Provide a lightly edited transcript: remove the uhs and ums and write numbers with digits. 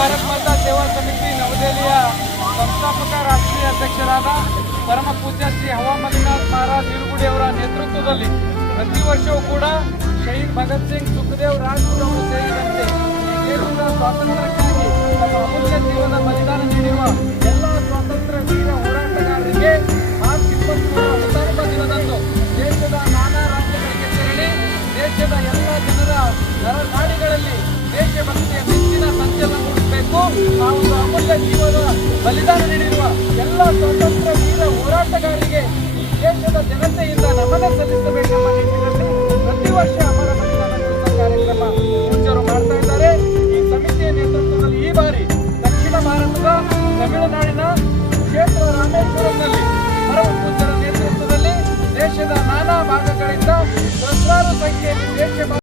ಭಾರತ್ ಮಾತಾ ಸೇವಾ ಸಮಿತಿ ನವದೆಹಲಿಯ ಸಂಸ್ಥಾಪಕ ರಾಷ್ಟ್ರೀಯ ಅಧ್ಯಕ್ಷರಾದ ಪರಮ ಪೂಜ್ಯ ಶ್ರೀ ಹವಾಮಲಿನಾಥ್ ಮಹಾರಾಜ್ ಇರುಗುಡಿ ಅವರ ನೇತೃತ್ವದಲ್ಲಿ ಪ್ರತಿ ವರ್ಷವೂ ಕೂಡ ಶಹೀದ್ ಭಗತ್ ಸಿಂಗ್, ಸುಖದೇವ್, ರಾಜ್ಗುರು ಅವರು ಸೇರಿದಂತೆ ಈ ದೇಶದ ಸ್ವಾತಂತ್ರ್ಯಕ್ಕಾಗಿ ತಮ್ಮ ಅಮೂಲ್ಯ ಜೀವನ ಬಲಿದಾನ ನೀಡಿರುವ ಎಲ್ಲ ಸ್ವಾತಂತ್ರ್ಯ ವೀರ ಹೋರಾಟಗಾರರಿಗೆ ಮಾರ್ಚ್ 23 ಹುತಾತ್ಮ ದಿನದಂದು ದೇಶದ ನಾನಾ ರಾಜ್ಯಗಳಿಗೆ ತೆರಳಿ ದೇಶದ ಎಲ್ಲ ಜನರ ನರನಾಡಿಗಳಲ್ಲಿ ದೇಶಭಕ್ತಿಯ ನೆಚ್ಚಿನ ಸಂಚಲನ ಮೂಡಿಸಬೇಕು. ಆ ಒಂದು ಅಮೂಲ್ಯ ಜೀವನ ಬಲಿದಾನ ನೀಡಿರುವ ಎಲ್ಲ ಸ್ವಾತಂತ್ರ್ಯ ವೀರ ಹೋರಾಟಗಾರರಿಗೆ ಈ ದೇಶದ ಜನತೆಯಿಂದ ನಮನ ಸಲ್ಲಿಸಬೇಕೆಂಬ ನಿಟ್ಟಿನಲ್ಲಿ ಪ್ರತಿ ವರ್ಷ ಅಮರ ಬಲಿದಾನ ದಿವಸ ಕಾರ್ಯಕ್ರಮ ಪೂಜ್ಯರು ಮಾಡ್ತಾ ಇದ್ದಾರೆ. ಈ ಸಮಿತಿಯ ನೇತೃತ್ವದಲ್ಲಿ ಈ ಬಾರಿ ದಕ್ಷಿಣ ಭಾರತದ ತಮಿಳುನಾಡಿನ ಕ್ಷೇತ್ರ ರಾಮೇಶ್ವರಂನಲ್ಲಿ ಪರಮ ಪೂಜ್ಯರ ನೇತೃತ್ವದಲ್ಲಿ ದೇಶದ ನಾನಾ ಭಾಗಗಳಿಂದ ಸಹಸ್ರಾರು ಸಂಖ್ಯೆಯಲ್ಲಿ ದೇಶ